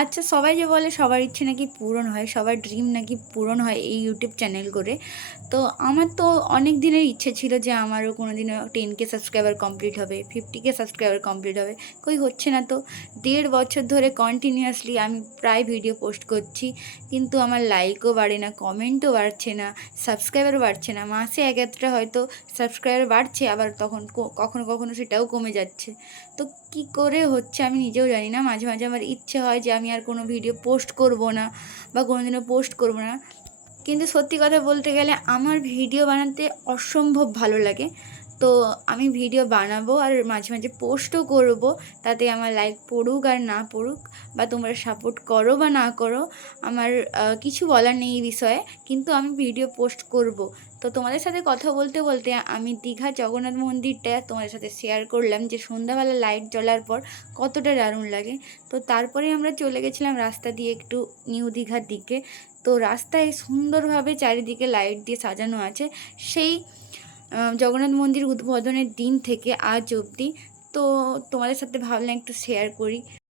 আচ্ছা, সবাই যে বলে সবার ইচ্ছে নাকি পূরণ হয়, সবার ড্রিম নাকি পূরণ হয় এই ইউটিউব চ্যানেল করে। তো আমার তো অনেক দিনের ইচ্ছে ছিল যে আমারও কোনো দিনও 10K সাবস্ক্রাইবার কমপ্লিট হবে, 50K সাবস্ক্রাইবার কমপ্লিট হবে। কই হচ্ছে না তো। 1.5 বছর ধরে কন্টিনিউয়াসলি আমি প্রায় ভিডিও পোস্ট করছি, কিন্তু আমার লাইকও বাড়ে না, কমেন্টও বাড়ছে না, সাবস্ক্রাইবারও বাড়ছে না। মাসে এক একটা হয়তো সাবস্ক্রাইবার বাড়ছে, আবার তখন কখনো কখনো সেটাও কমে যাচ্ছে। তো কি করে হচ্ছে আমি নিজেও জানি না। মাঝে মাঝে আমার ইচ্ছে হয় যে আমি আর কোনো ভিডিও পোস্ট করব না, বা কোনোদিনও পোস্ট করব না। কিন্তু সত্যি কথা বলতে গেলে আমার ভিডিও বানাতে অসম্ভব ভালো লাগে। তো আমি ভিডিও বানাবো আর মাঝে মাঝে পোস্টও করব। তাতে আমার লাইক পড়ুক আর না পড়ুক, বা তোমরা সাপোর্ট করো বা না করো, আমার কিছু বলার নেই এই বিষয়ে। কিন্তু আমি ভিডিও পোস্ট করব। তো তোমাদের সাথে কথা বলতে বলতে আমি দীঘা জগন্নাথ মন্দিরটা তোমাদের সাথে শেয়ার করলাম, যে সন্ধ্যাবেলা লাইট জ্বলার পর কতটা দারুণ লাগে। তো তারপরে আমরা চলে গেছিলাম রাস্তা দিয়ে একটু নিউ দীঘার দিকে। তো রাস্তায় সুন্দরভাবে চারিদিকে লাইট দিয়ে সাজানো আছে, সেই জগন্নাথ মন্দির উদ্বোধনের দিন থেকে আজ অবধি। তো তোমাদের সাথে ভাবলাম একটু শেয়ার করি।